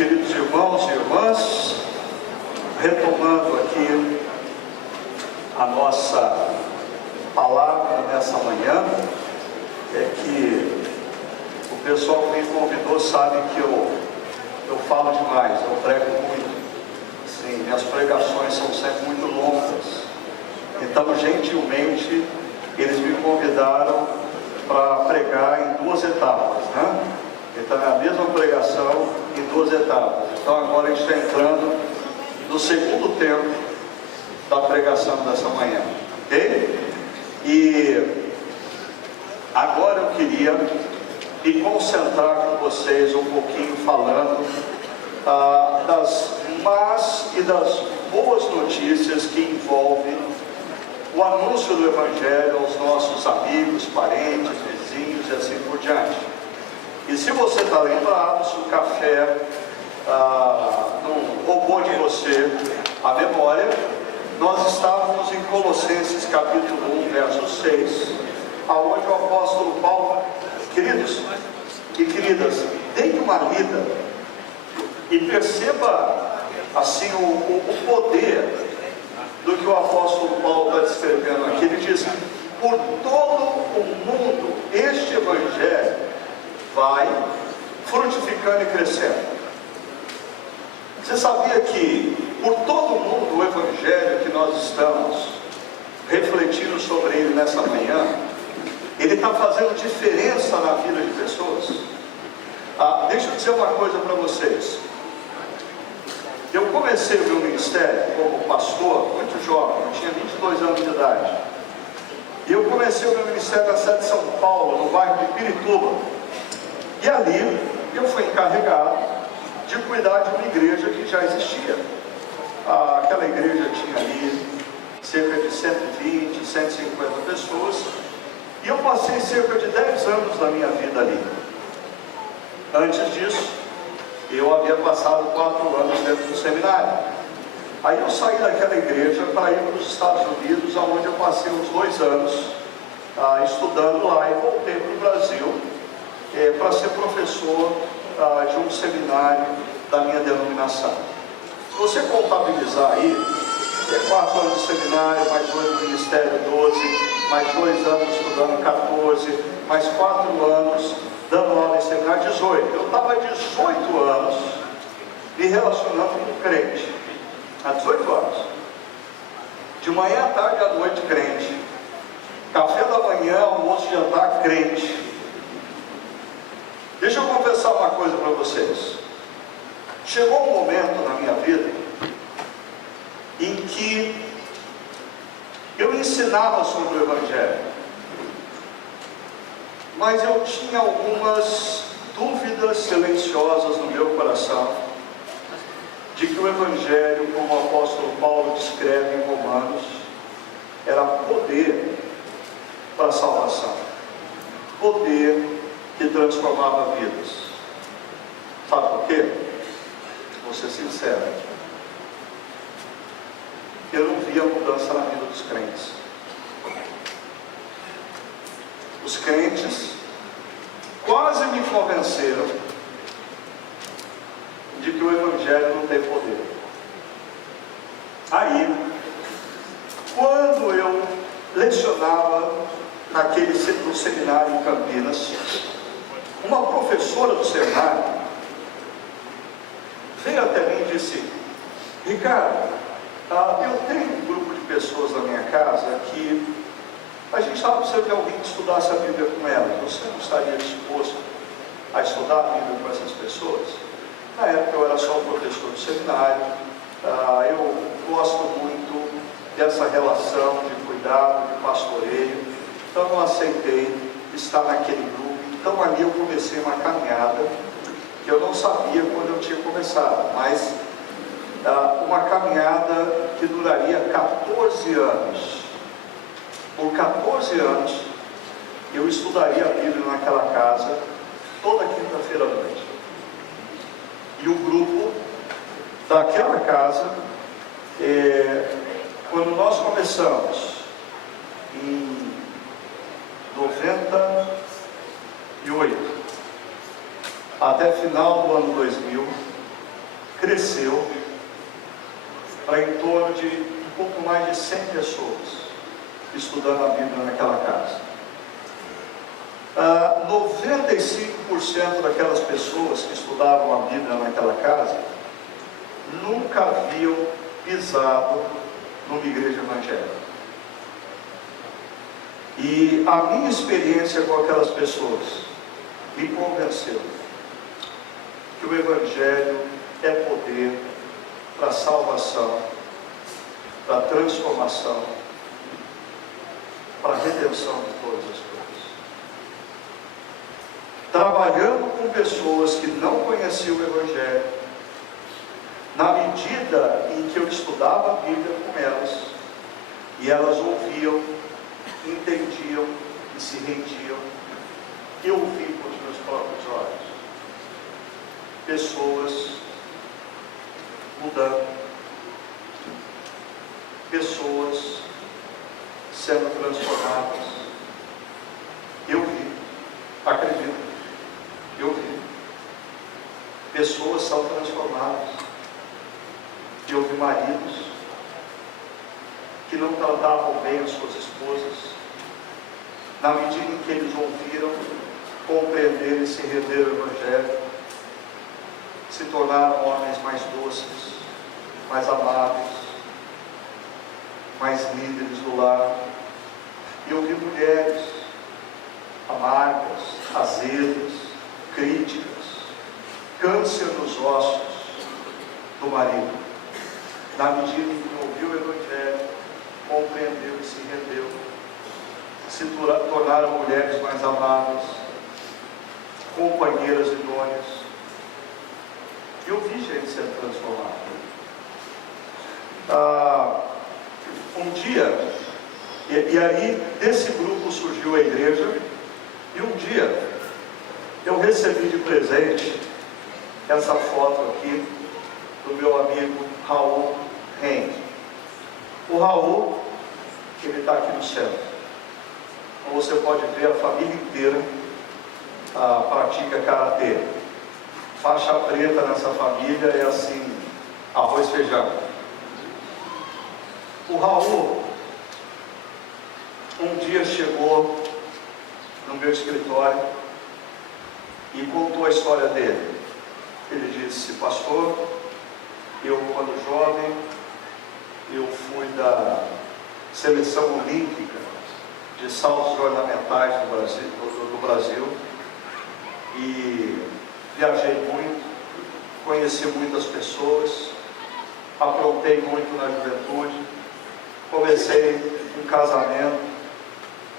Queridos irmãos e irmãs, retomando aqui a nossa palavra nessa manhã, é que o pessoal que me convidou sabe que eu falo demais, eu prego muito. Sim, minhas pregações são sempre muito longas. Então, gentilmente, eles me convidaram para pregar em duas etapas, né? Então é a mesma pregação em duas etapas. Então agora a gente está entrando no segundo tempo da pregação dessa manhã, ok? E agora eu queria me concentrar com vocês um pouquinho falando das más e das boas notícias que envolvem o anúncio do Evangelho aos nossos amigos, parentes, vizinhos e assim por diante. E se você está lembrado, se o café não roubou de você a memória, nós estávamos em Colossenses capítulo 1, verso 6, aonde o apóstolo Paulo, queridos e queridas, deem uma lida e perceba assim o poder do que o apóstolo Paulo está descrevendo aqui. Ele diz: por todo o mundo este Evangelho vai frutificando e crescendo. Você sabia que por todo o mundo o Evangelho que nós estamos refletindo sobre ele nessa manhã, ele está fazendo diferença na vida de pessoas? Deixa eu dizer uma coisa para vocês. Eu comecei o meu ministério como pastor muito jovem, eu tinha 22 anos de idade. E eu comecei o meu ministério na cidade de São Paulo, no bairro de Pirituba. E ali eu fui encarregado de cuidar de uma igreja que já existia. Aquela igreja tinha ali cerca de 120, 150 pessoas. E eu passei cerca de 10 anos da minha vida ali. Antes disso, eu havia passado 4 anos dentro do seminário. Aí eu saí daquela igreja para ir para os Estados Unidos, onde eu passei uns 2 anos estudando lá, e voltei para o Brasil para ser professor de um seminário da minha denominação. Se você contabilizar aí, 4 anos de seminário, mais 2 de ministério, 12, mais 2 anos estudando, 14, mais 4 anos dando aula em seminário, 18. Eu estava há 18 anos me relacionando com crente. Há 18 anos. De manhã à tarde à noite, crente. Café da manhã, almoço, jantar, crente. Deixa eu confessar uma coisa para vocês. Chegou um momento na minha vida em que eu ensinava sobre o Evangelho, mas eu tinha algumas dúvidas silenciosas no meu coração de que o Evangelho, como o apóstolo Paulo descreve em Romanos, era poder para a salvação, poder que transformava vidas. Sabe por quê? Vou ser sincero, eu não via mudança na vida dos crentes. Os crentes quase me convenceram de que o Evangelho não tem poder. Aí, quando eu lecionava no seminário em Campinas, uma professora do seminário veio até mim e disse: Ricardo, eu tenho um grupo de pessoas na minha casa que a gente estava precisando de alguém que estudasse a Bíblia com elas. Você não estaria disposto a estudar a Bíblia com essas pessoas? Na época eu era só um professor do seminário. Eu gosto muito dessa relação de cuidado, de pastoreio. Então eu aceitei estar naquele grupo. Então ali eu comecei uma caminhada que eu não sabia quando eu tinha começado, mas uma caminhada que duraria 14 anos. Por 14 anos eu estudaria a Bíblia naquela casa toda quinta-feira à noite. E o grupo daquela casa, quando nós começamos em 98 até final do ano 2000, cresceu para em torno de um pouco mais de 100 pessoas estudando a Bíblia naquela casa. 95% daquelas pessoas que estudavam a Bíblia naquela casa nunca haviam pisado numa igreja evangélica. E a minha experiência com aquelas pessoas me convenceu que o Evangelho é poder para salvação, para transformação, para redenção de todas as coisas. Trabalhando com pessoas que não conheciam o Evangelho, na medida em que eu estudava a Bíblia com elas, e elas ouviam, entendiam e se rendiam, eu vi com os meus próprios olhos pessoas mudando, pessoas sendo transformadas. Eu vi, acredito, eu vi. Pessoas são transformadas. Eu vi maridos que não tratavam bem as suas esposas, na medida em que eles ouviram, compreenderam e se renderam ao Evangelho, se tornaram homens mais doces, mais amáveis, mais líderes do lar. E eu vi mulheres amargas, azedas, críticas, câncer nos ossos do marido. Na medida em que ouviu o Evangelho, compreendeu e se rendeu, se tornaram mulheres mais amáveis, companheiras idôneas. E eu vi gente sendo transformada. Um dia, e aí desse grupo surgiu a igreja, e um dia eu recebi de presente essa foto aqui do meu amigo Raul Henrique. O Raul, ele está aqui no centro. Então você pode ver a família inteira pratica karatê. Faixa preta nessa família é assim, arroz e feijão. O Raul um dia chegou no meu escritório e contou a história dele. Ele disse: pastor, eu quando jovem, eu fui da seleção olímpica de saltos ornamentais do Brasil e viajei muito, conheci muitas pessoas, aprontei muito na juventude, comecei um casamento.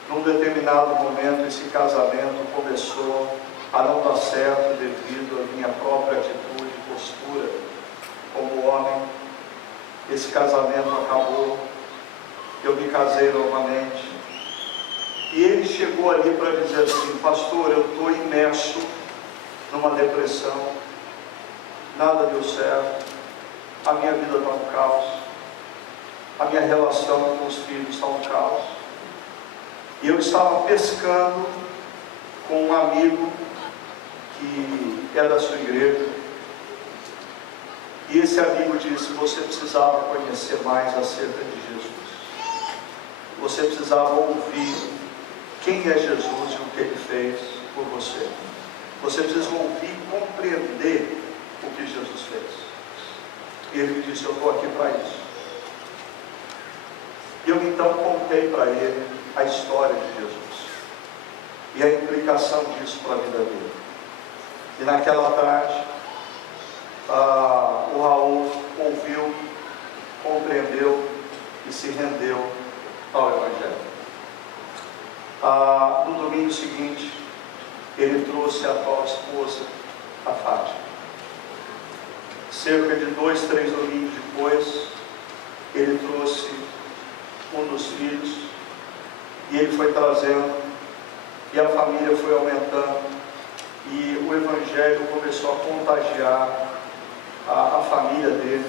Num determinado momento, esse casamento começou a não dar certo devido à minha própria atitude e postura como homem. Esse casamento acabou, eu me casei novamente, e ele chegou ali para dizer assim: pastor, eu estou imerso numa depressão, nada deu certo, a minha vida está um caos, a minha relação com os filhos está um caos. E eu estava pescando com um amigo que é da sua igreja, e esse amigo disse: você precisava conhecer mais acerca de Jesus, você precisava ouvir quem é Jesus e o que Ele fez por você, você precisa ouvir e compreender o que Jesus fez. E ele me disse: eu estou aqui para isso. E eu então contei para ele a história de Jesus e a implicação disso para a vida dele. E naquela tarde, o Raul ouviu, compreendeu e se rendeu ao Evangelho. No domingo seguinte, ele trouxe a atual esposa, a Fátima. Cerca de 2, 3 domingos depois, ele trouxe um dos filhos, e ele foi trazendo, e a família foi aumentando, e o Evangelho começou a contagiar a família dele,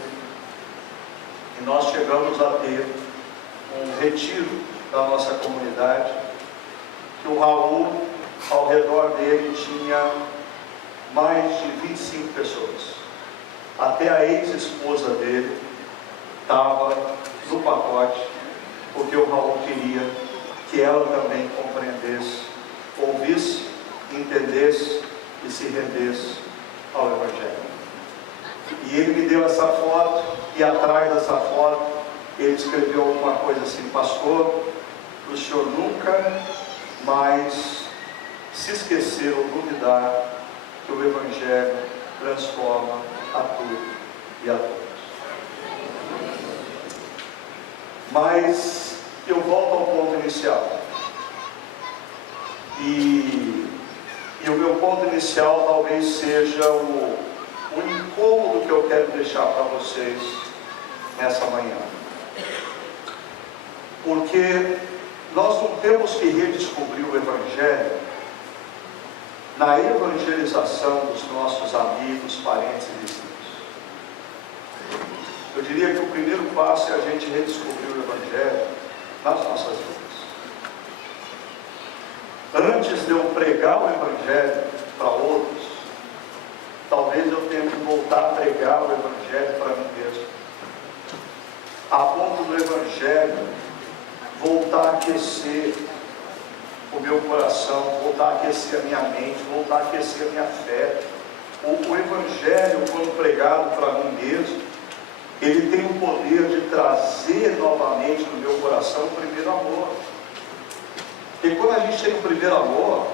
e nós chegamos a ter um retiro da nossa comunidade, que o Raul, ao redor dele, tinha mais de 25 pessoas. até a ex-esposa dele estava no pacote, porque o Raul queria que ela também compreendesse, ouvisse, entendesse e se rendesse ao Evangelho. E ele me deu essa foto, e atrás dessa foto ele escreveu alguma coisa assim: pastor, o senhor nunca mais se esquecer ou duvidar que o Evangelho transforma a tudo e a todos. Mas eu volto ao ponto inicial. E o meu ponto inicial talvez seja o incômodo que eu quero deixar para vocês nessa manhã. Porque nós não temos que redescobrir o Evangelho na evangelização dos nossos amigos, parentes e vizinhos. Eu diria que o primeiro passo é a gente redescobrir o Evangelho nas nossas vidas. Antes de eu pregar o Evangelho para outros, talvez eu tenha que voltar a pregar o Evangelho para mim mesmo, a ponto do Evangelho voltar a aquecer o meu coração, voltar a aquecer a minha mente, voltar a aquecer a minha fé. O Evangelho, quando pregado para mim mesmo, ele tem o poder de trazer novamente no meu coração o primeiro amor. E quando a gente tem o primeiro amor,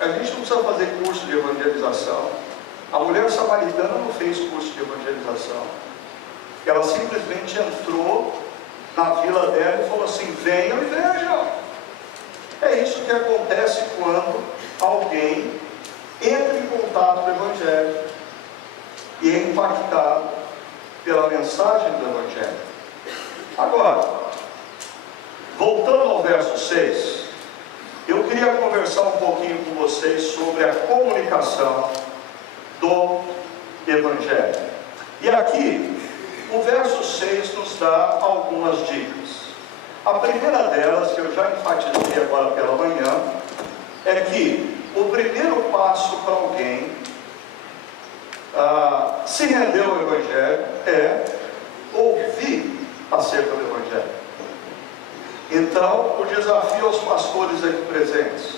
a gente não precisa fazer curso de evangelização. A mulher samaritana não fez curso de evangelização. Ela simplesmente entrou na vila dela e falou assim: venham e vejam. É isso que acontece quando alguém entra em contato com o Evangelho e é impactado pela mensagem do Evangelho. Agora, voltando ao verso 6, eu queria conversar um pouquinho com vocês sobre a comunicação do Evangelho. E aqui, o verso 6 nos dá algumas dicas. A primeira delas, que eu já enfatizei agora pela manhã, é que o primeiro passo para alguém se render ao Evangelho é ouvir acerca do Evangelho. Então, o desafio aos pastores aqui presentes: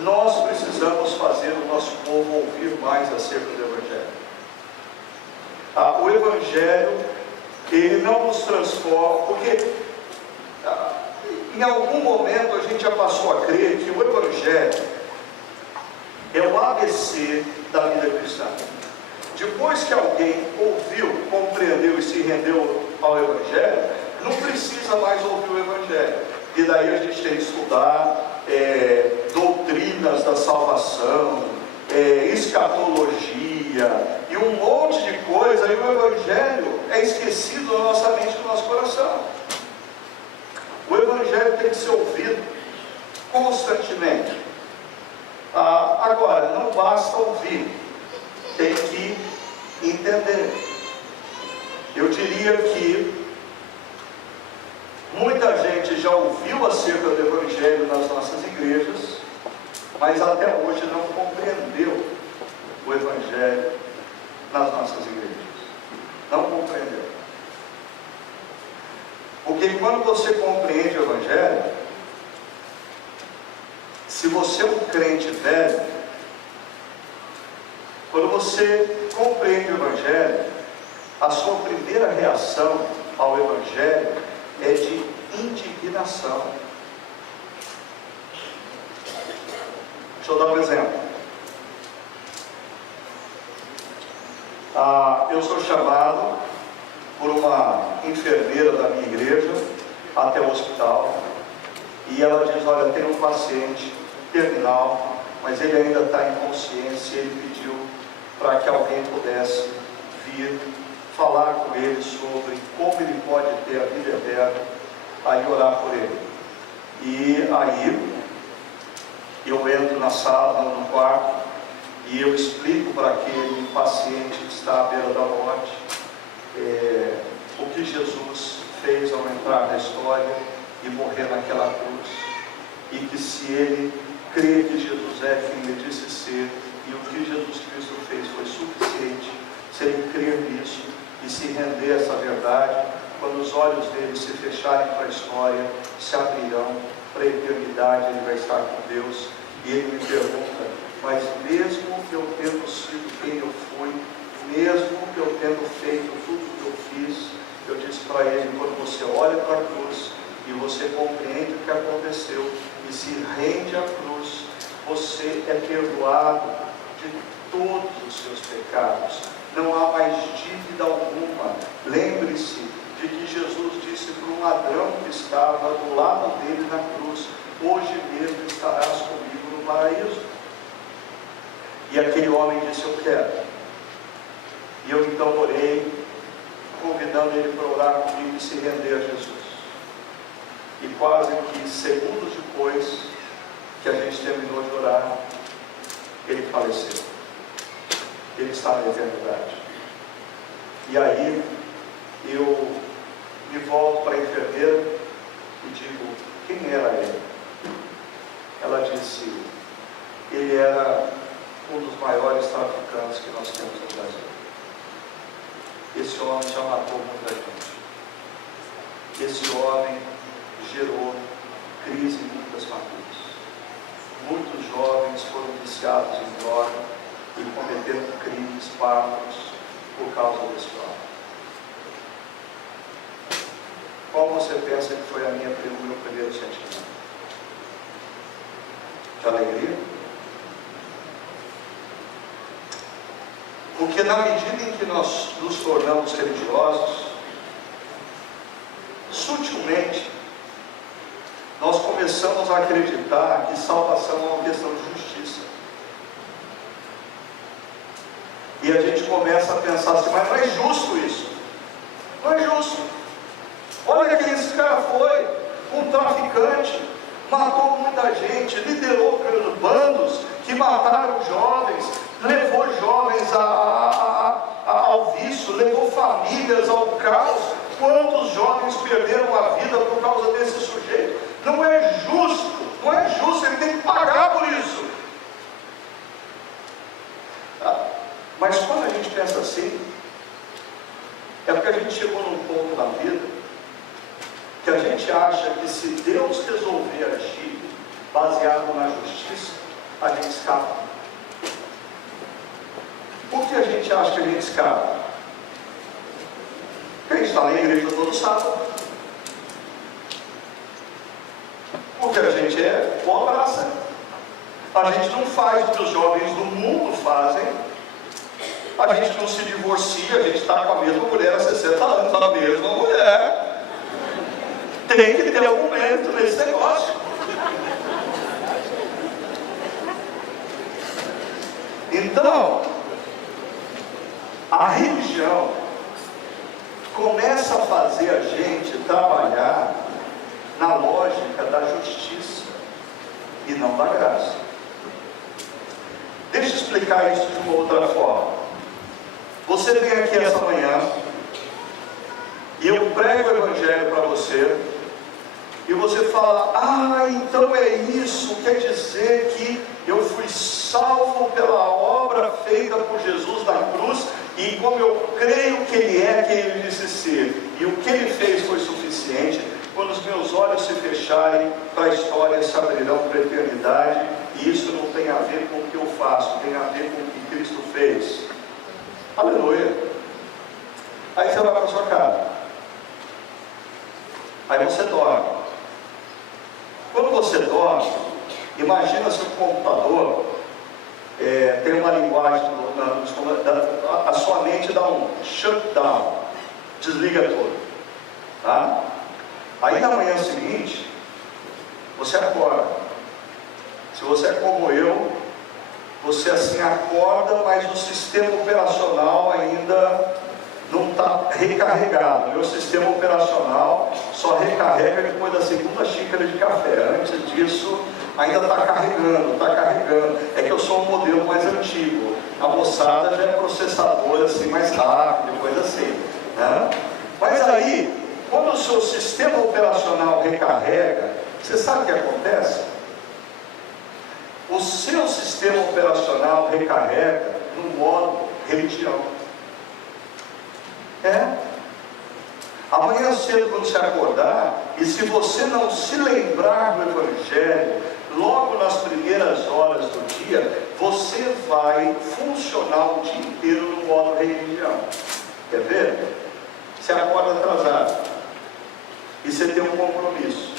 nós precisamos fazer o nosso povo ouvir mais acerca do Evangelho. O Evangelho, ele não nos transforma, porque em algum momento a gente já passou a crer que o Evangelho é o ABC da vida cristã. Depois que alguém ouviu, compreendeu e se rendeu ao Evangelho, não precisa mais ouvir o Evangelho. E daí a gente tem que estudar doutrinas da salvação, escatologia e um monte de coisa, e o Evangelho é esquecido na nossa mente e no nosso coração. O Evangelho tem que ser ouvido constantemente. Agora, não basta ouvir, tem que entender. Eu diria que muita gente já ouviu acerca do Evangelho nas nossas igrejas, mas até hoje não compreendeu o Evangelho nas nossas igrejas. Não compreendeu. Porque quando você compreende o Evangelho, se você é um crente velho, quando você compreende o Evangelho, a sua primeira reação ao Evangelho é de indignação. Deixa eu dar um exemplo. Eu sou chamado por uma enfermeira da minha igreja até o hospital, e ela diz: olha, tem um paciente terminal, mas ele ainda está inconsciente, e ele pediu para que alguém pudesse vir falar com ele sobre como ele pode ter a vida eterna, aí orar por ele. E aí eu entro na sala, no quarto, e eu explico para aquele paciente que está à beira da morte o que Jesus fez ao entrar na história e morrer naquela cruz, e que se ele crê que Jesus é quem ele disse ser, e o que Jesus Cristo fez foi suficiente, se ele crer nisso e se render a essa verdade, quando os olhos dele se fecharem para a história, se abrirão para a eternidade, ele vai estar com Deus. E ele me pergunta: mas mesmo eu tendo sido quem eu fui, mesmo eu tendo feito tudo que eu fiz, eu disse para ele: quando você olha para a cruz e você compreende o que aconteceu e se rende à cruz, você é perdoado de todos os seus pecados. Não há mais dívida alguma. Lembre-se de que Jesus disse para um ladrão que estava do lado dele na cruz: hoje mesmo estarás comigo no paraíso. E aquele homem disse: eu quero. E eu então orei, convidando ele para orar comigo e se render a Jesus. E quase que segundos depois que a gente terminou de orar, ele faleceu. Ele está na eternidade. E aí eu me volto para a enfermeira e digo: quem era ele? Ela disse: ele era um dos maiores traficantes que nós temos no Brasil. Esse homem já matou muita gente. Esse homem gerou crise em muitas famílias. Muitos jovens foram viciados em droga e cometeram crimes bárbaros por causa desse homem. Qual você pensa que foi o meu primeiro sentimento? De alegria? Porque na medida em que nós nos tornamos religiosos, sutilmente, nós começamos a acreditar que salvação é uma questão de justiça. E a gente começa a pensar assim: mas não é justo isso. Não é justo. Olha quem esse cara foi, um traficante, matou muita gente, liderou bandos que mataram jovens, levou jovens ao vício, levou famílias ao caos. Quantos jovens perderam a vida por causa desse sujeito? Não é justo, não é justo, ele tem que pagar por isso. Mas quando a gente pensa assim, é porque a gente chegou num ponto da vida que a gente acha que se Deus resolver agir baseado na justiça, a gente escapa. Por que a gente acha que a gente escapa? Porque a gente está na igreja todo sábado. Porque a gente é boa praça. A gente não faz o que os jovens do mundo fazem. A gente não se divorcia, a gente está com a mesma mulher há 60 anos, a mesma mulher. Tem que ter algum mérito nesse negócio. Então, a religião começa a fazer a gente trabalhar na lógica da justiça e não da graça. Deixa eu explicar isso de uma outra forma. Você vem aqui essa manhã e eu prego o Evangelho para você e você fala: ah, então é isso, quer dizer que eu fui salvo pela obra feita por Jesus na cruz, e como eu creio que Ele é quem Ele disse ser, e o que Ele fez foi suficiente. Quando os meus olhos se fecharem para a história, se abrirão para a eternidade, e isso não tem a ver com o que eu faço, tem a ver com o que Cristo fez. Aleluia. Aí você vai para a sua casa, aí você dorme. Quando você dorme, imagina se o computador tem uma linguagem, a sua mente dá um shutdown, desliga tudo, tá? Aí na manhã seguinte, você acorda. Se você é como eu, você assim acorda, mas o sistema operacional ainda não está recarregado. Meu sistema operacional só recarrega depois da segunda xícara de café. Antes disso, ainda está carregando, está carregando. É que eu sou um modelo mais antigo. A moçada já é processador assim, mais rápido, coisa assim, né? Mas aí, quando o seu sistema operacional recarrega, você sabe o que acontece? O seu sistema operacional recarrega no modo religião. Amanhã cedo, quando se acordar, e se você não se lembrar do Evangelho, logo nas primeiras horas do dia, você vai funcionar o dia inteiro no modo religião. Quer ver? Você acorda atrasado, e você tem um compromisso,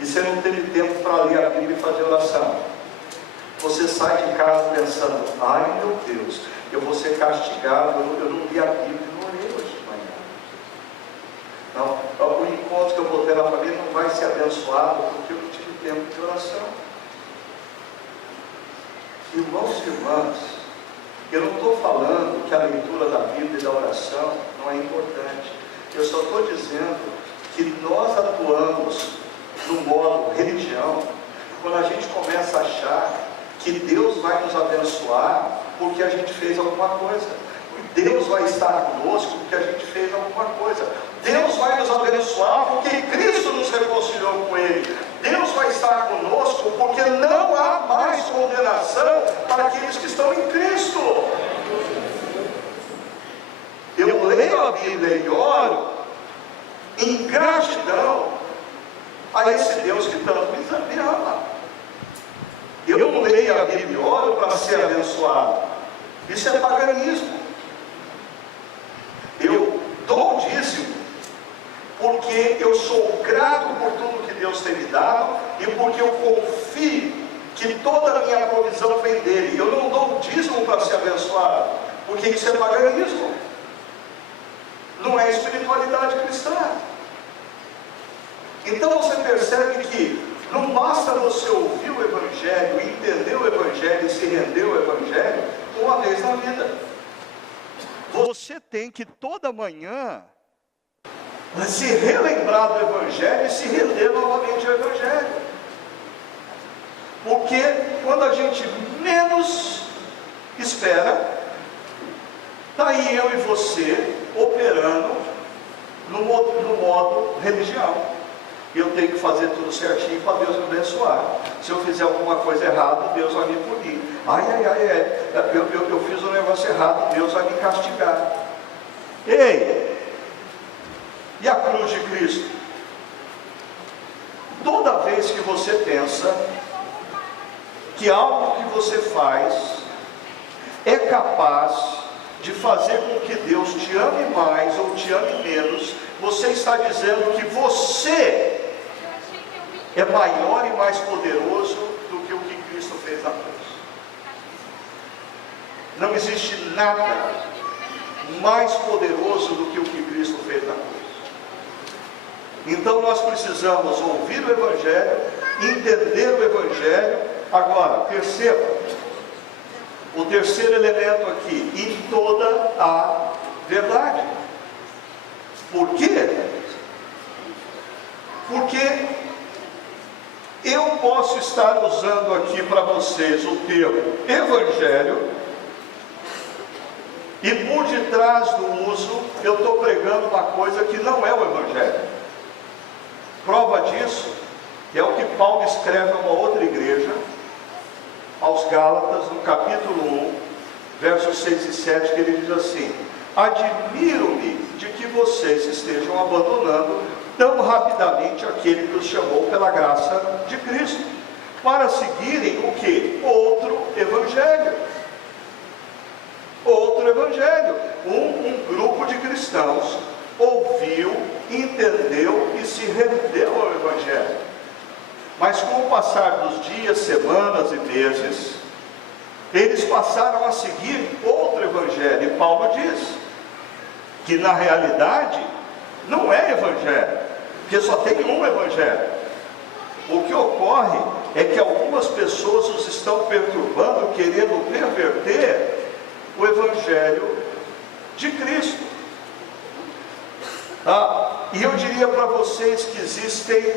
e você não teve tempo para ler a Bíblia e fazer oração. Você sai de casa pensando: ai meu Deus, eu vou ser castigado, eu não li a Bíblia, não orei hoje de manhã. Não, o encontro que eu vou ter na família não vai ser abençoado porque eu não tive tempo de oração. Irmãos e irmãs, eu não estou falando que a leitura da Bíblia e da oração não é importante. Eu só estou dizendo que nós atuamos no modo religião quando a gente começa a achar que Deus vai nos abençoar porque a gente fez alguma coisa. Deus vai estar conosco porque a gente fez alguma coisa. Deus vai nos abençoar porque Cristo nos reconciliou com Ele. Deus vai estar conosco porque não há mais condenação para aqueles que estão em Cristo. Eu leio a Bíblia e oro em gratidão a esse Deus que tanto me ama. Eu não leio a Bíblia e oro para ser abençoado. Isso é paganismo. Eu dou o dízimo porque eu sou grato por tudo que Deus tem me dado e porque eu confio que toda a minha provisão vem dele. Eu não dou o dízimo para ser abençoado, porque isso é paganismo. Não é espiritualidade cristã. Então você percebe que não basta você ouvir o Evangelho, entender o Evangelho e se render ao Evangelho uma vez na vida. Você tem que toda manhã se relembrar do Evangelho e se render novamente ao Evangelho. Porque quando a gente menos espera, está aí eu e você operando no modo religião. Eu tenho que fazer tudo certinho para Deus me abençoar. Se eu fizer alguma coisa errada, Deus vai me punir. Eu fiz um negócio errado, Deus vai me castigar. Ei! E a cruz de Cristo? Toda vez que você pensa que algo que você faz é capaz de fazer com que Deus te ame mais ou te ame menos, você está dizendo que você é maior e mais poderoso do que o que Cristo fez na cruz. Não existe nada mais poderoso do que o que Cristo fez na cruz. Então nós precisamos ouvir o Evangelho, entender o Evangelho. Agora, o terceiro elemento aqui, em toda a verdade. Por quê? Porque eu posso estar usando aqui para vocês o termo Evangelho, e por detrás do uso eu estou pregando uma coisa que não é o Evangelho. Prova disso é o que Paulo escreve a uma outra igreja, aos Gálatas, no capítulo 1, versos 6 e 7, que ele diz assim: admiro-me de que vocês estejam abandonando tão rapidamente aquele que os chamou pela graça de Cristo, para seguirem o que? Outro Evangelho. Outro Evangelho. Um grupo de cristãos ouviu, entendeu e se rendeu ao Evangelho. Mas com o passar dos dias, semanas e meses, eles passaram a seguir outro Evangelho. E Paulo diz que na realidade não é Evangelho, porque só tem um Evangelho. O que ocorre é que algumas pessoas os estão perturbando, querendo perverter o Evangelho de Cristo. E eu diria para vocês que existem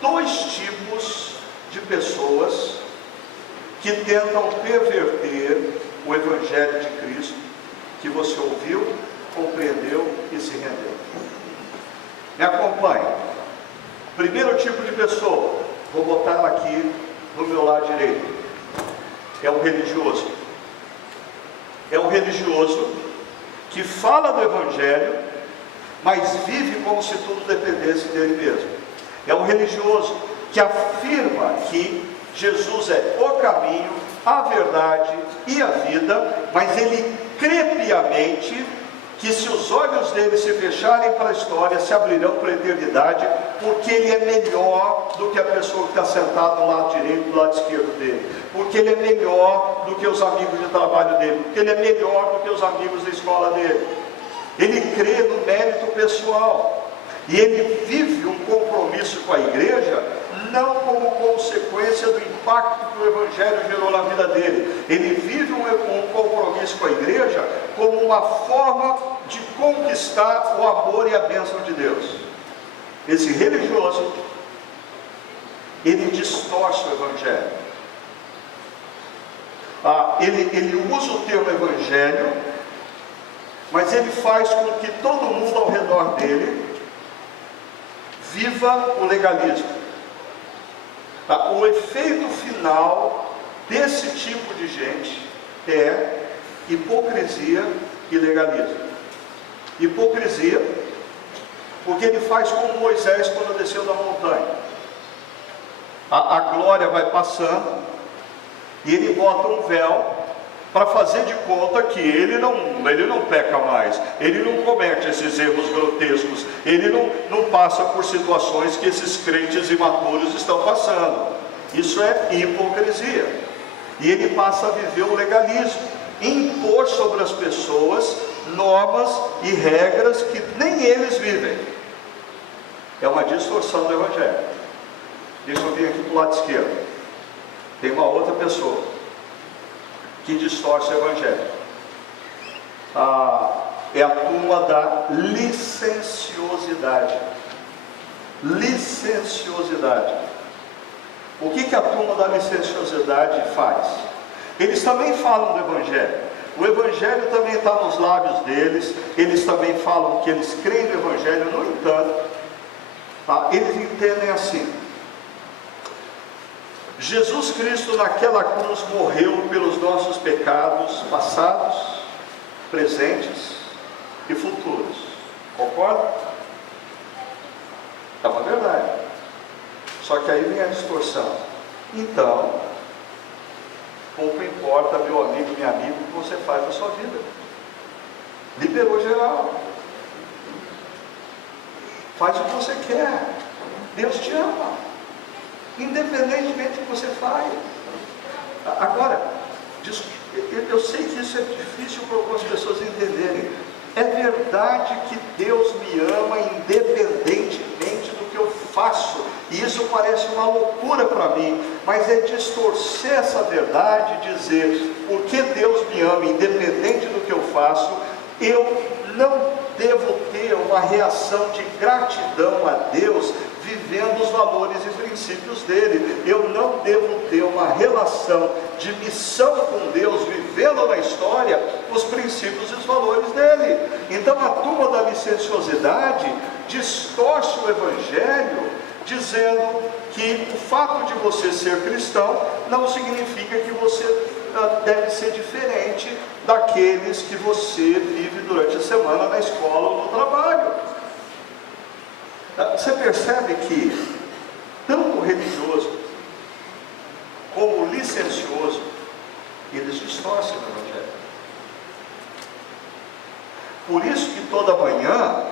dois tipos de pessoas que tentam perverter o Evangelho de Cristo, que você ouviu, compreendeu e se rendeu. Me acompanhe. Primeiro tipo de pessoa, vou botar ela aqui no meu lado direito, é o religioso. É o religioso que fala do Evangelho, mas vive como se tudo dependesse dele mesmo. É um religioso que afirma que Jesus é o caminho, a verdade e a vida, mas ele crê piamente que se os olhos dele se fecharem para a história, se abrirão para a eternidade, porque ele é melhor do que a pessoa que está sentada do lado direito, do lado esquerdo dele, porque ele é melhor do que os amigos de trabalho dele, porque ele é melhor do que os amigos da escola dele. Ele crê no mérito pessoal, e ele vive um compromisso com a igreja, não como consequência do impacto que o Evangelho gerou na vida dele. Ele vive um compromisso com a igreja como uma forma de conquistar o amor e a bênção de Deus. Esse religioso, ele distorce o Evangelho. Ele usa o termo Evangelho, mas ele faz com que todo mundo ao redor dele viva o legalismo. O efeito final desse tipo de gente é hipocrisia e legalismo. Hipocrisia, porque ele faz como Moisés quando desceu da montanha. A glória vai passando e ele bota um véu para fazer de conta que ele não peca mais, ele não comete esses erros grotescos, ele não passa por situações que esses crentes imaturos estão passando. Isso é hipocrisia. E ele passa a viver o legalismo, impor sobre as pessoas normas e regras que nem eles vivem. É uma distorção do Evangelho. Deixa eu vir aqui para o lado esquerdo. Tem uma outra pessoa que distorce o Evangelho. É a turma da licenciosidade. Licenciosidade. O que a turma da licenciosidade faz? Eles também falam do Evangelho. O Evangelho também está nos lábios deles. Eles também falam que eles creem no Evangelho. No entanto, eles entendem assim: Jesus Cristo naquela cruz morreu pelos nossos pecados passados, presentes e futuros. Concorda? É uma verdade. Só que aí vem a distorção. Então, pouco importa, meu amigo, minha amiga, o que você faz na sua vida. Liberou geral. Faz o que você quer. Deus te ama, independentemente do que você faz. Agora, eu sei que isso é difícil para algumas pessoas entenderem. É verdade que Deus me ama independentemente do que eu faço, e isso parece uma loucura para mim, mas é distorcer essa verdade, dizer, porque Deus me ama independente do que eu faço, eu não devo ter uma reação de gratidão a Deus vivendo os valores e princípios dele. Eu não devo ter uma relação de missão com Deus, vivendo na história os princípios e os valores dele. Então a turma da licenciosidade distorce o Evangelho, dizendo que o fato de você ser cristão não significa que você deve ser diferente daqueles que você vive durante a semana na escola ou no trabalho. Você percebe que tanto o religioso como o licencioso, eles distorcem o Evangelho. Por isso que toda manhã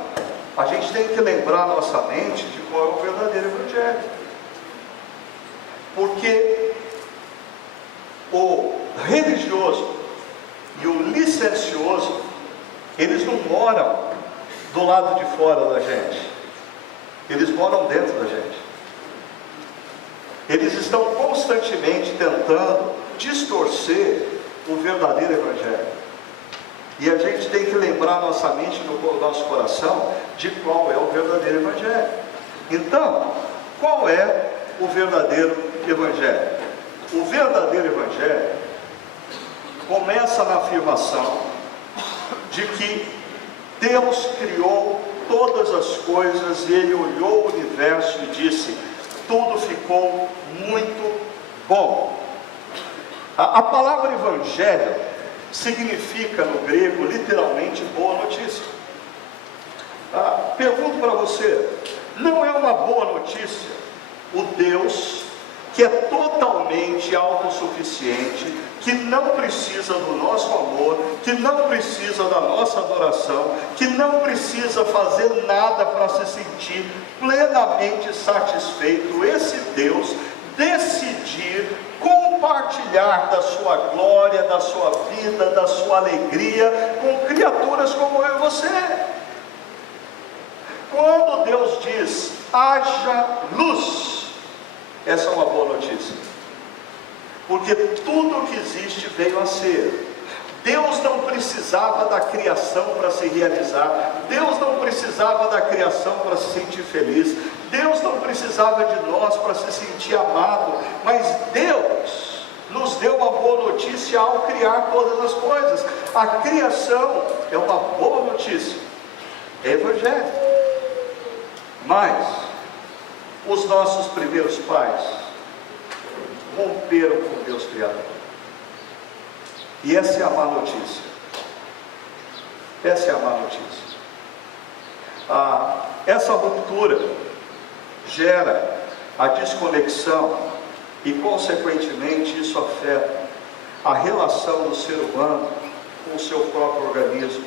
a gente tem que lembrar a nossa mente de qual é o verdadeiro Evangelho. Porque o religioso e o licencioso, eles não moram do lado de fora da gente. Eles moram dentro da gente. Eles estão constantemente tentando distorcer o verdadeiro Evangelho. E a gente tem que lembrar nossa mente, no nosso coração, de qual é o verdadeiro Evangelho. Então, qual é o verdadeiro Evangelho? O verdadeiro Evangelho começa na afirmação de que Deus criou todas as coisas, e Ele olhou o universo e disse, tudo ficou muito bom. A palavra Evangelho significa no grego literalmente boa notícia. Pergunto para você, não é uma boa notícia o Deus que é totalmente autossuficiente, que não precisa do nosso amor, que não precisa da nossa adoração, que não precisa fazer nada para se sentir plenamente satisfeito, esse Deus decidir compartilhar da sua glória, da sua vida, da sua alegria com criaturas como eu e você? Quando Deus diz, haja luz, essa é uma boa notícia, porque tudo que existe veio a ser. Deus não precisava da criação para se realizar, Deus não precisava da criação para se sentir feliz, Deus não precisava de nós para se sentir amado, mas Deus nos deu uma boa notícia ao criar todas as coisas. A criação é uma boa notícia, é evangelho. Mas os nossos primeiros pais romperam com Deus Criador. E essa é a má notícia. Essa é a má notícia. Essa ruptura gera a desconexão e, consequentemente, isso afeta a relação do ser humano com o seu próprio organismo.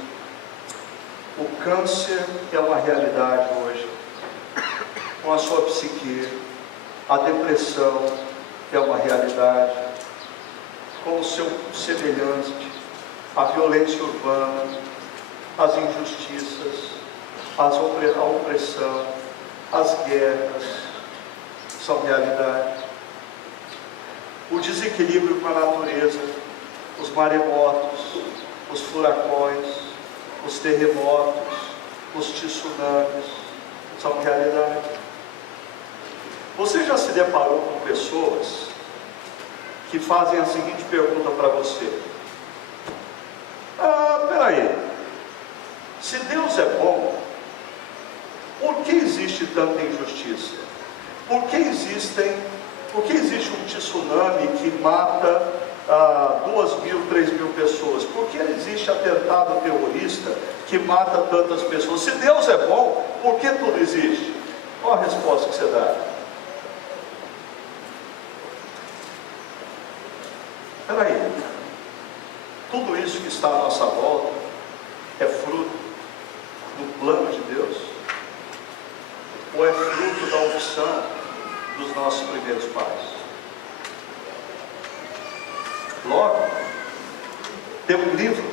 O câncer é uma realidade hoje, com a sua psique. A depressão é uma realidade, com o seu semelhante, a violência urbana, as injustiças, a opressão, as guerras, são realidade. O desequilíbrio com a natureza, os maremotos, os furacões, os terremotos, os tsunamis, são realidade. Você já se deparou com pessoas que fazem a seguinte pergunta para você: peraí, se Deus é bom, por que existe tanta injustiça? Por que existe um tsunami que mata 2.000, 3.000 pessoas? Por que existe atentado terrorista que mata tantas pessoas? Se Deus é bom, por que tudo existe? Qual a resposta que você dá? Peraí, tudo isso que está à nossa volta é fruto do plano de Deus? Ou é fruto da opção dos nossos primeiros pais? Logo, tem um livro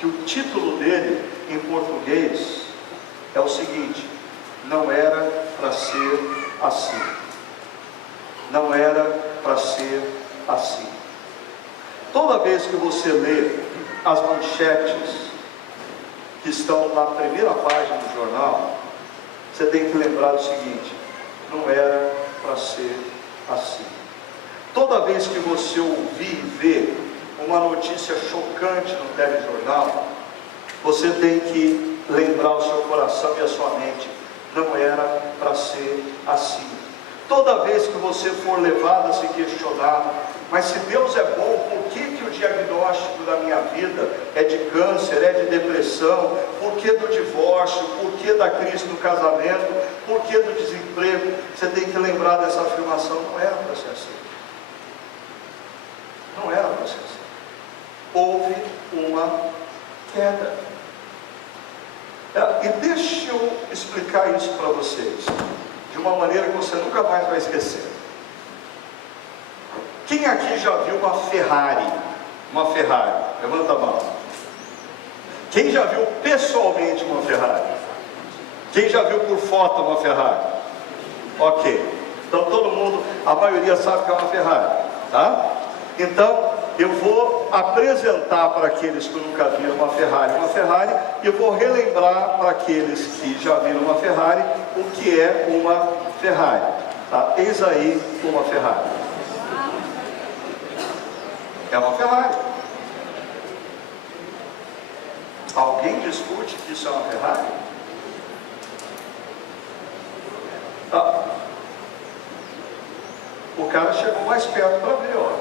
que o título dele em português é o seguinte: não era para ser assim. Não era para ser assim. Toda vez que você lê as manchetes que estão na primeira página do jornal, você tem que lembrar do seguinte: não era para ser assim. Toda vez que você ouvir e ver uma notícia chocante no telejornal, você tem que lembrar o seu coração e a sua mente: não era para ser assim. Toda vez que você for levado a se questionar: mas se Deus é bom, por que o diagnóstico da minha vida é de câncer, é de depressão? Por que do divórcio? Por que da crise no casamento? Por que do desemprego? Você tem que lembrar dessa afirmação: não era para ser assim. Não era para ser assim. Houve uma queda. E deixa eu explicar isso para vocês de uma maneira que você nunca mais vai esquecer. Quem aqui já viu uma Ferrari? Uma Ferrari, levanta a mão. Quem já viu pessoalmente uma Ferrari? Quem já viu por foto uma Ferrari? Ok, então todo mundo, a maioria sabe que é uma Ferrari, tá? Então eu vou apresentar para aqueles que nunca viram uma Ferrari, e eu vou relembrar para aqueles que já viram uma Ferrari o que é uma Ferrari, tá? Eis aí uma Ferrari. É uma Ferrari. Alguém discute que isso é uma Ferrari? O cara chegou mais perto para ver, ó.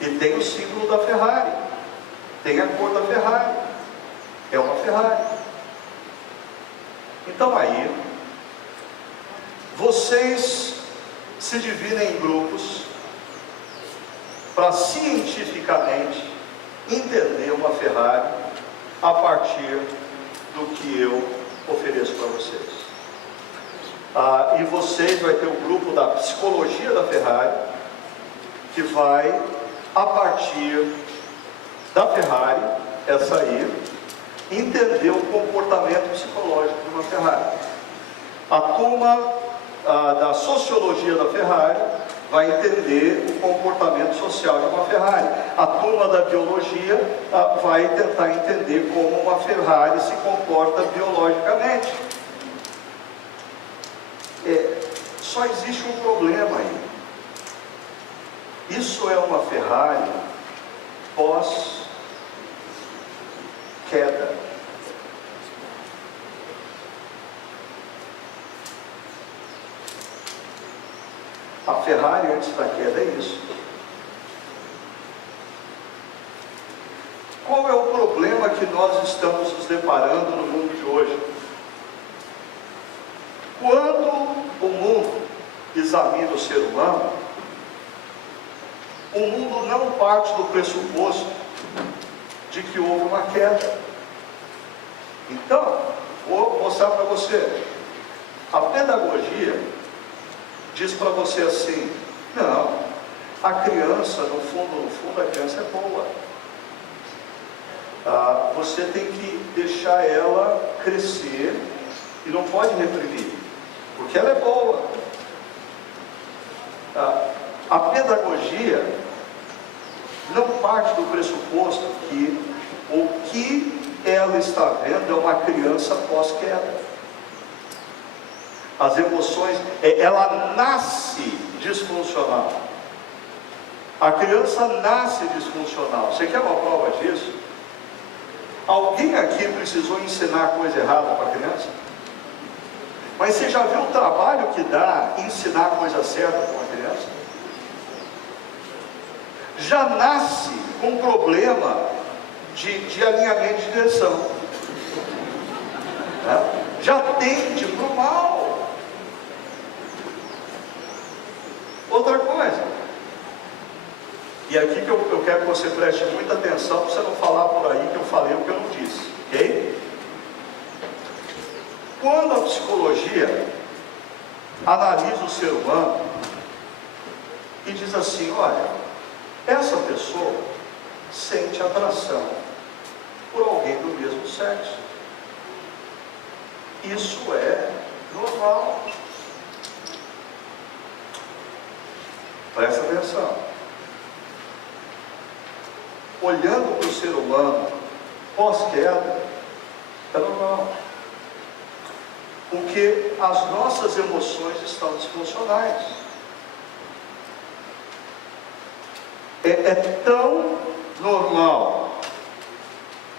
E tem o símbolo da Ferrari. tem a cor da Ferrari, é uma Ferrari. Então aí, vocês se dividem em grupos para cientificamente entender uma Ferrari a partir do que eu ofereço para vocês. E vocês vai ter o grupo da psicologia da Ferrari, que vai, a partir da Ferrari, essa aí, entender o comportamento psicológico de uma Ferrari. A turma da sociologia da Ferrari vai entender o comportamento social de uma Ferrari. A turma da biologia vai tentar entender como uma Ferrari se comporta biologicamente. Só existe um problema aí. Isso é uma Ferrari pós-queda. A Ferrari antes da queda é isso. Qual é o problema que nós estamos nos deparando no mundo de hoje? Quando o mundo examina o ser humano, o mundo não parte do pressuposto de que houve uma queda. Então, vou mostrar para você. A pedagogia diz para você assim: não, a criança, no fundo, a criança é boa. Você tem que deixar ela crescer e não pode reprimir, porque ela é boa. A pedagogia não parte do pressuposto que o que ela está vendo é uma criança pós-queda. As emoções, ela nasce disfuncional. A criança nasce disfuncional. Você quer uma prova disso? Alguém aqui precisou ensinar coisa errada para a criança? Mas você já viu o trabalho que dá ensinar coisa certa para uma criança? Já nasce com problema de alinhamento de direção, já tende para o mal. Outra coisa, e aqui que eu quero que você preste muita atenção, para você não falar por aí que eu falei o que eu não disse, ok? Quando a psicologia analisa o ser humano e diz assim: olha, essa pessoa sente atração por alguém do mesmo sexo. Isso é normal. Presta atenção. Olhando para o ser humano pós-queda, é normal. Porque as nossas emoções estão disfuncionais. É tão normal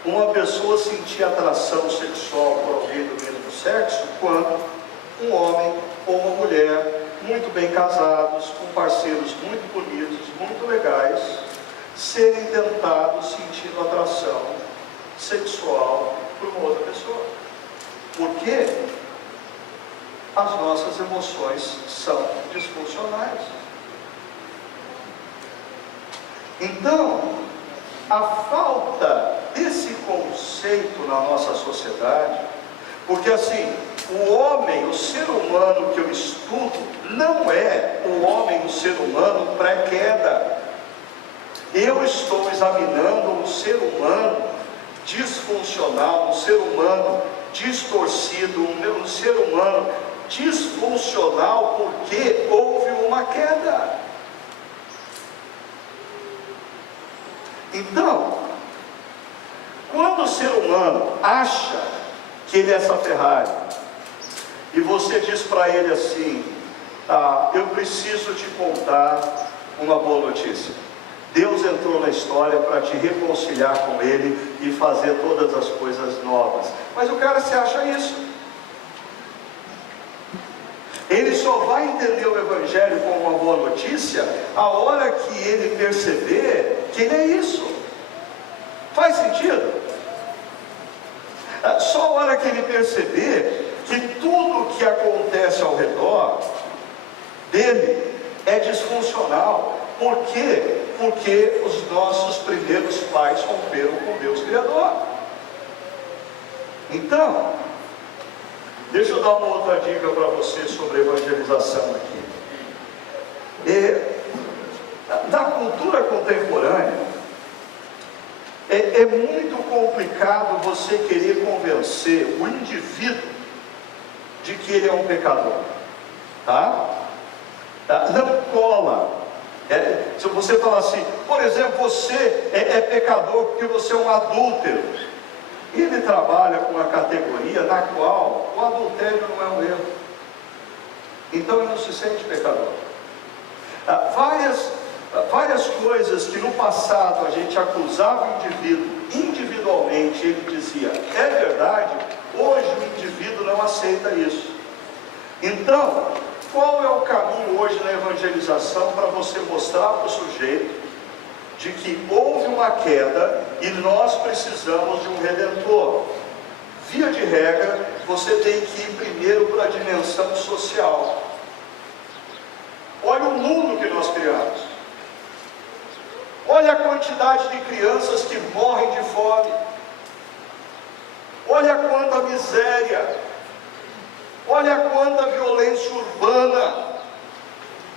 uma pessoa sentir atração sexual por alguém do mesmo sexo, quanto um homem ou uma mulher muito bem casados, com parceiros muito bonitos, muito legais, serem tentados sentindo atração sexual por uma outra pessoa. Por quê? As nossas emoções são disfuncionais. Então, a falta desse conceito na nossa sociedade, porque assim, o homem, o ser humano que eu estudo, não é o homem, o ser humano pré-queda. Eu estou examinando um ser humano disfuncional, um ser humano distorcido, um ser humano disfuncional porque houve uma queda. Então, quando o ser humano acha que ele é essa Ferrari, e você diz para ele assim: eu preciso te contar uma boa notícia. Deus entrou na história para te reconciliar com Ele e fazer todas as coisas novas. Mas o cara se acha isso. Ele só vai entender o Evangelho como uma boa notícia a hora que ele perceber que ele é isso. Faz sentido? Só a hora que ele perceber que tudo que acontece ao redor dele é disfuncional. Por quê? Porque os nossos primeiros pais romperam com Deus Criador. Então, deixa eu dar uma outra dica para você sobre evangelização aqui. Na cultura contemporânea, é muito complicado você querer convencer o indivíduo de que ele é um pecador, tá? Não cola. Se você falar assim, por exemplo, você é pecador porque você é um adúltero. Ele trabalha com uma categoria na qual o adultério não é um erro. Então ele não se sente pecador. Várias coisas que no passado a gente acusava o indivíduo individualmente, ele dizia, é verdade, hoje o indivíduo não aceita isso. Então, qual é o caminho hoje na evangelização para você mostrar para o sujeito de que houve uma queda e nós precisamos de um redentor? Via de regra, você tem que ir primeiro para a dimensão social. Olha o mundo que nós criamos. Olha a quantidade de crianças que morrem de fome. Olha quanta miséria. Olha quanta violência urbana.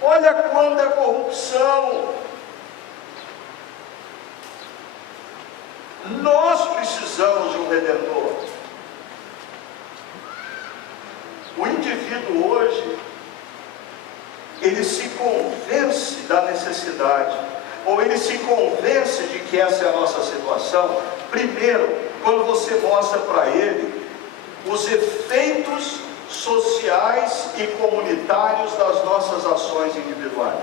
Olha quanta corrupção. Nós precisamos de um redentor. O indivíduo hoje, ele se convence da necessidade, ou ele se convence de que essa é a nossa situação, primeiro, quando você mostra para ele os efeitos sociais e comunitários das nossas ações individuais.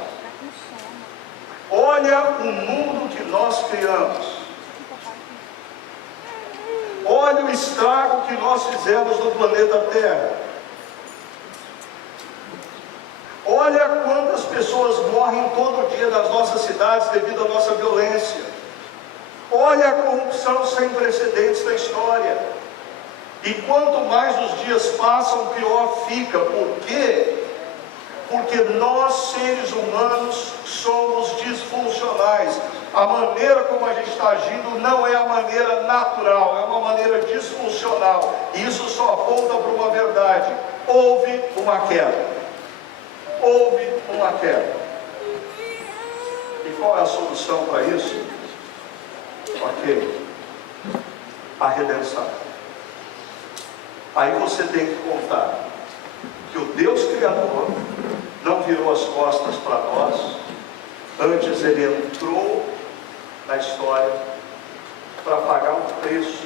Olha o mundo que nós criamos. Olha o estrago que nós fizemos no planeta Terra. Olha quantas pessoas morrem todo dia nas nossas cidades devido à nossa violência. Olha a corrupção sem precedentes na história. E quanto mais os dias passam, pior fica. Por quê? Porque nós, seres humanos, somos disfuncionais. A maneira como a gente está agindo não é a maneira natural, é uma maneira disfuncional. E isso só aponta para uma verdade: houve uma queda. Houve uma queda. E qual é a solução para isso? Ok. A redenção. Aí você tem que contar que o Deus Criador não virou as costas para nós, antes ele entrou na história para pagar o preço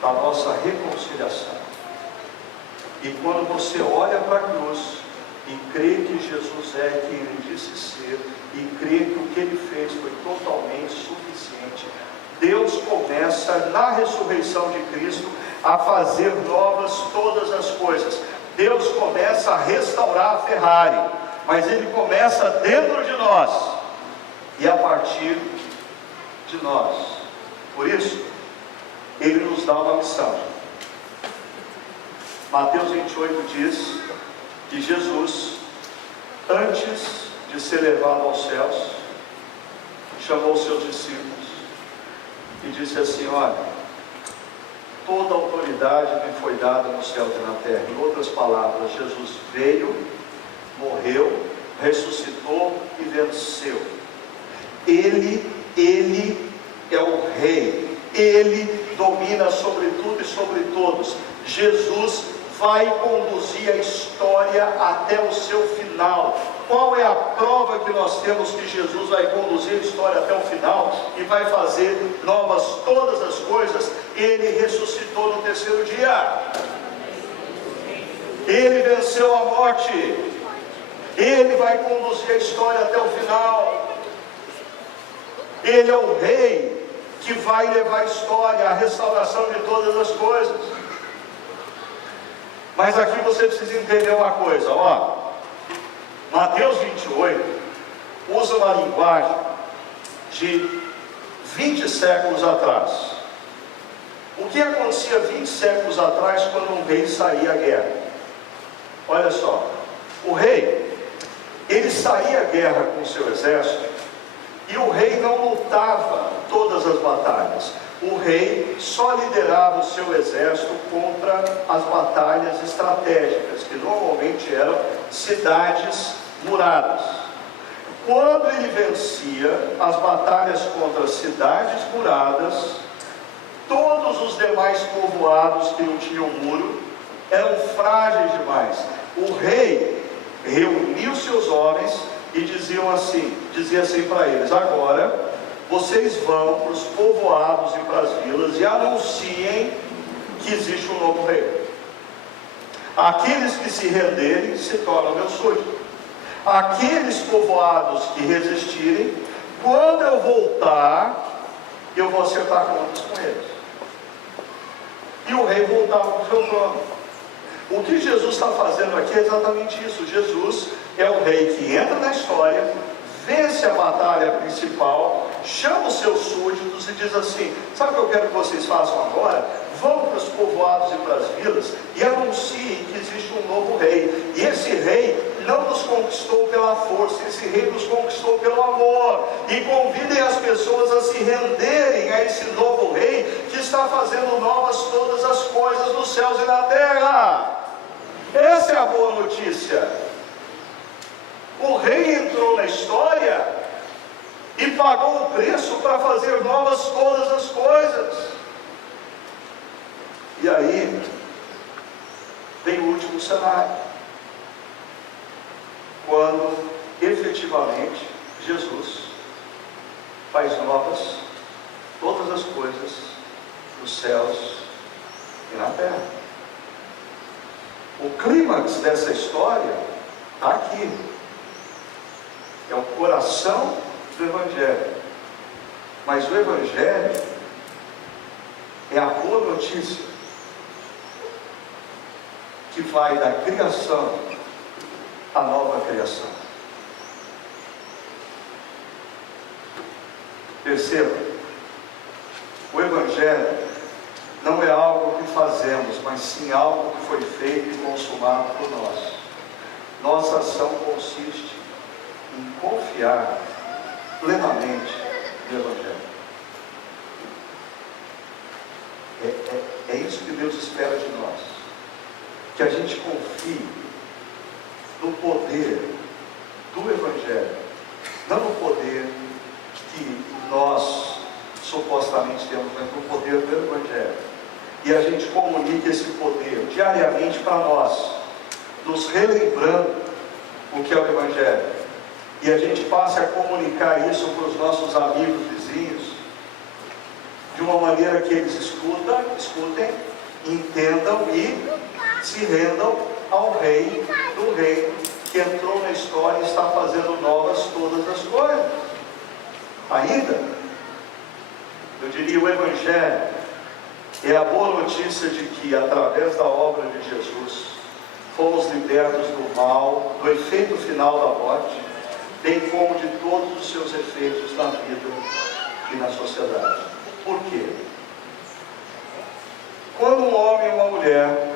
da nossa reconciliação. E quando você olha para a cruz e crê que Jesus é quem ele disse ser, e crê que o que ele fez foi totalmente suficiente, Deus começa na ressurreição de Cristo a fazer novas todas as coisas. Deus começa a restaurar a Ferrari, mas ele começa dentro de nós e a partir de nós. Por isso, ele nos dá uma missão. Mateus 28 diz que Jesus, antes de ser levado aos céus, chamou os seus discípulos e disse assim: olha, toda autoridade me foi dada no céu e na terra. Em outras palavras, Jesus veio, morreu, ressuscitou e venceu. Ele é o rei, ele domina sobre tudo e sobre todos. Jesus vai conduzir a história até o seu final. Qual é a prova que nós temos que Jesus vai conduzir a história até o final e vai fazer novas todas as coisas? Ele ressuscitou no terceiro dia. Ele venceu a morte. Ele vai conduzir a história até o final. Ele é o rei que vai levar a história, a restauração de todas as coisas. Mas aqui você precisa entender uma coisa, ó. Mateus 28 usa uma linguagem de 20 séculos atrás. O que acontecia 20 séculos atrás quando um rei saía à guerra? Olha só, o rei, ele saía à guerra com o seu exército, e o rei não lutava todas as batalhas. O rei só liderava o seu exército contra as batalhas estratégicas, que normalmente eram cidades muradas. Quando ele vencia as batalhas contra cidades muradas, todos os demais povoados que não tinham muro eram frágeis demais. O rei reuniu seus homens e dizia assim para eles: agora vocês vão para os povoados e para as vilas e anunciem que existe um novo rei. Aqueles que se renderem se tornam meus súditos. Aqueles povoados que resistirem, quando eu voltar, eu vou acertar contas com eles. E o rei voltava para o seu trono. O que Jesus está fazendo aqui é exatamente isso. Jesus é o rei que entra na história, vence a batalha principal, chama os seus súditos e diz assim: sabe o que eu quero que vocês façam agora? Vão para os povoados e para as vilas e anunciem que existe um novo rei. E esse rei não nos conquistou pela força, esse rei nos conquistou pelo amor. E convidem as pessoas a se renderem a esse novo rei que está fazendo novas todas as coisas nos céus e na terra. Essa é a boa notícia. O rei entrou na história e pagou o preço para fazer novas todas as coisas. E aí vem o último cenário, quando efetivamente Jesus faz novas todas as coisas nos céus e na terra. O clímax dessa história está aqui. É o coração do Evangelho. Mas o Evangelho é a boa notícia que vai da criação à nova criação. Perceba, o Evangelho não é algo que fazemos, mas sim algo que foi feito e consumado por nós. Nossa ação consiste em confiar plenamente no Evangelho. É isso que Deus espera de nós, que a gente confie no poder do Evangelho, não no poder que nós supostamente temos, mas no poder do Evangelho. E a gente comunica esse poder diariamente para nós, nos relembrando o que é o Evangelho. E a gente passa a comunicar isso para os nossos amigos, vizinhos, de uma maneira que eles escutem, entendam e se rendam ao Rei do Reino, que entrou na história e está fazendo novas todas as coisas. Ainda, eu diria, o Evangelho é a boa notícia de que, através da obra de Jesus, fomos libertos do mal, do efeito final da morte, bem como de todos os seus efeitos na vida e na sociedade. Por quê? Quando um homem e uma mulher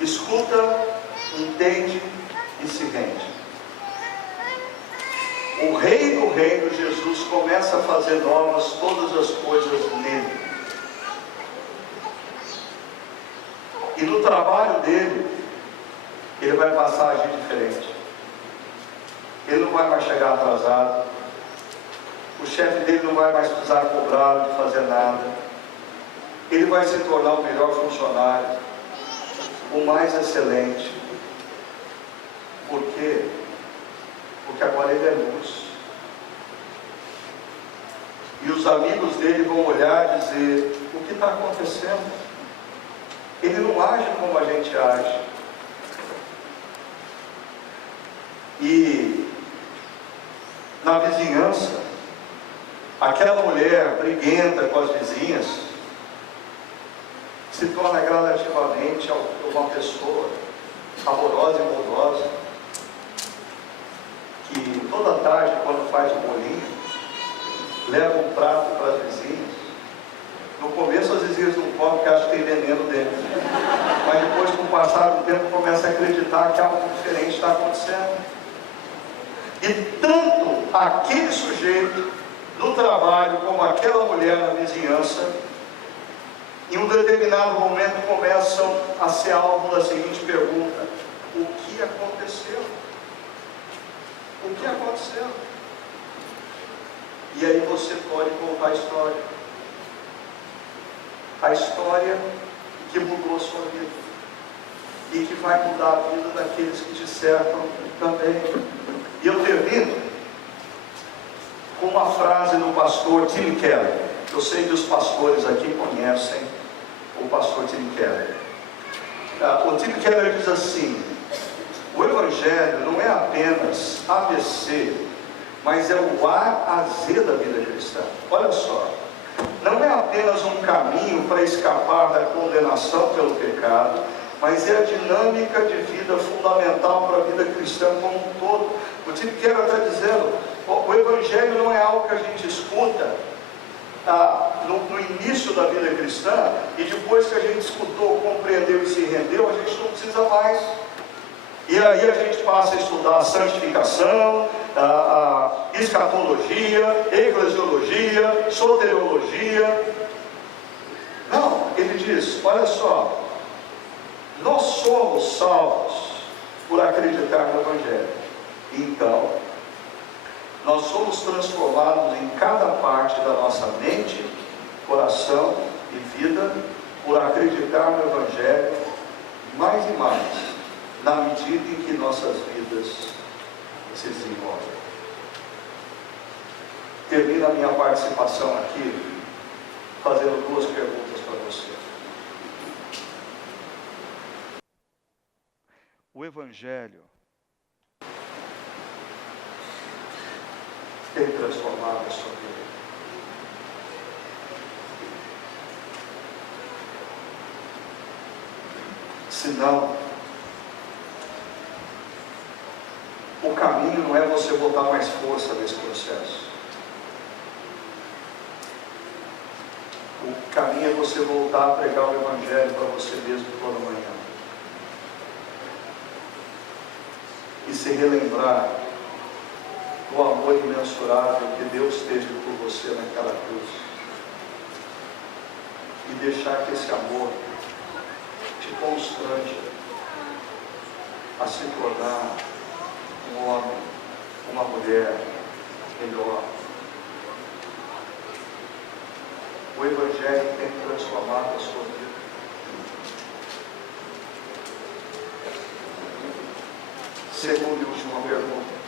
escuta, entende e se rende, o Rei do Reino, Jesus, começa a fazer novas todas as coisas nele. E no trabalho dele, ele vai passar a agir diferente. Ele não vai mais chegar atrasado. O chefe dele não vai mais precisar cobrá-lo de fazer nada. Ele vai se tornar o melhor funcionário, o mais excelente. Por quê? Porque agora ele é luz. E os amigos dele vão olhar e dizer: o que está acontecendo? Ele não age como a gente age. E na vizinhança, aquela mulher briguenta com as vizinhas se torna gradativamente uma pessoa amorosa e bondosa, que toda tarde, quando faz o bolinho, leva um prato para as vizinhas. No começo as vizinhas não comem porque acham que tem veneno dentro. Mas depois, com o passar do tempo, começa a acreditar que algo diferente está acontecendo. E tanto aquele sujeito no trabalho como aquela mulher na vizinhança, em um determinado momento começam a ser alvo da seguinte pergunta: o que aconteceu? O que aconteceu? E aí você pode contar a história. A história que mudou a sua vida. E que vai mudar a vida daqueles que te cercam também. E eu termino com uma frase do pastor Tim Keller. Eu sei que os pastores aqui conhecem o pastor Tim Keller. O Tim Keller diz assim: o Evangelho não é apenas ABC, mas é o A a Z da vida cristã. Olha só, não é apenas um caminho para escapar da condenação pelo pecado, mas é a dinâmica de vida fundamental para a vida cristã como um todo. O Tim Keller está dizendo: o Evangelho não é algo que a gente escuta no início da vida cristã, e depois que a gente escutou, compreendeu e se rendeu, a gente não precisa mais. E aí a gente passa a estudar a santificação, a escatologia, eclesiologia, soteriologia. Não, ele diz: olha só, nós somos salvos por acreditar no Evangelho. Então, nós somos transformados em cada parte da nossa mente, coração e vida por acreditar no Evangelho mais e mais, na medida em que nossas vidas se desenvolvem. Termino a minha participação aqui fazendo duas perguntas para você. O Evangelho tem transformado a sua vida? Se não, o caminho não é você botar mais força nesse processo. O caminho é você voltar a pregar o Evangelho para você mesmo toda manhã. E se relembrar do amor imensurável que Deus teve por você naquela cruz. E deixar que esse amor te constrange a se tornar um homem, uma mulher melhor. O Evangelho tem transformado a sua vida. Segunda e última pergunta.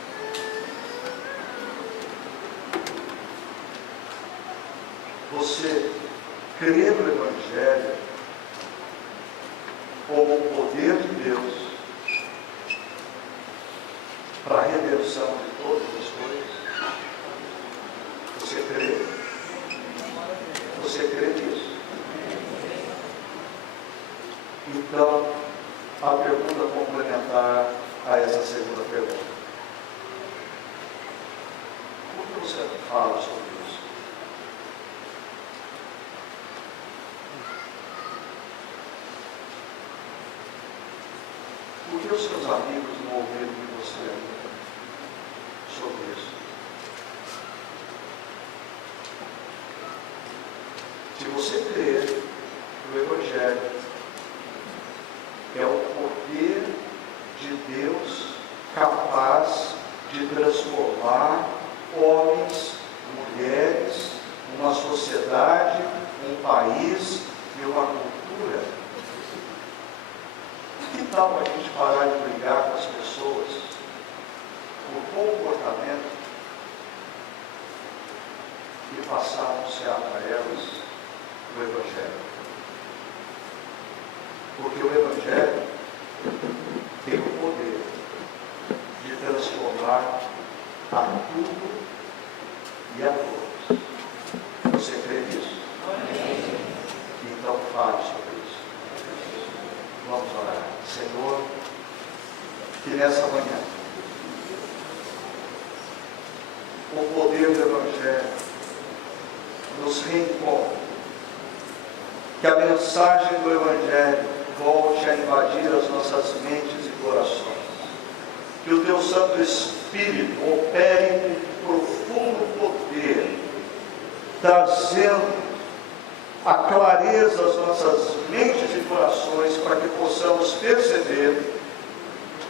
Você crê no Evangelho como o poder de Deus para a redenção de todas as coisas? Você crê? Você crê nisso? Então, a pergunta complementar a essa segunda pergunta: o que você fala sobre isso? Por que os seus amigos não ouviram de você ainda sobre isso? Se você crer no Evangelho, é o poder de Deus capaz de transformar homens, mulheres, uma sociedade, um país e uma cultura. Que tal a gente parar de brigar com as pessoas por comportamento e passar a anunciar para elas o Evangelho? Porque o Evangelho tem o poder de transformar a tudo e a todos. Você crê nisso? Então fale sobre isso. Vamos orar. Senhor, que nessa manhã o poder do Evangelho reencontre. Que a mensagem do Evangelho volte a invadir as nossas mentes e corações. Que o Teu Santo Espírito opere com profundo poder, trazendo a clareza às nossas mentes e corações, para que possamos perceber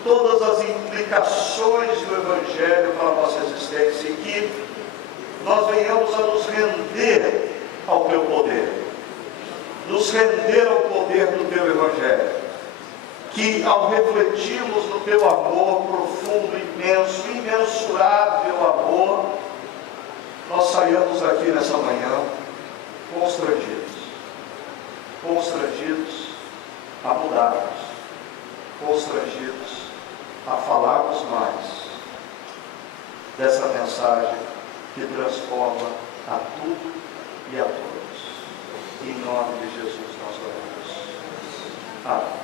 todas as implicações do Evangelho para a nossa existência e que nós venhamos a nos render ao Teu poder, nos render ao poder do Teu Evangelho, que ao refletirmos no Teu amor profundo, imenso, imensurável amor, nós saiamos aqui nessa manhã constrangidos a mudarmos, constrangidos a falarmos mais dessa mensagem que transforma a tudo e a todos. Em nome de Jesus nós oramos. Amém.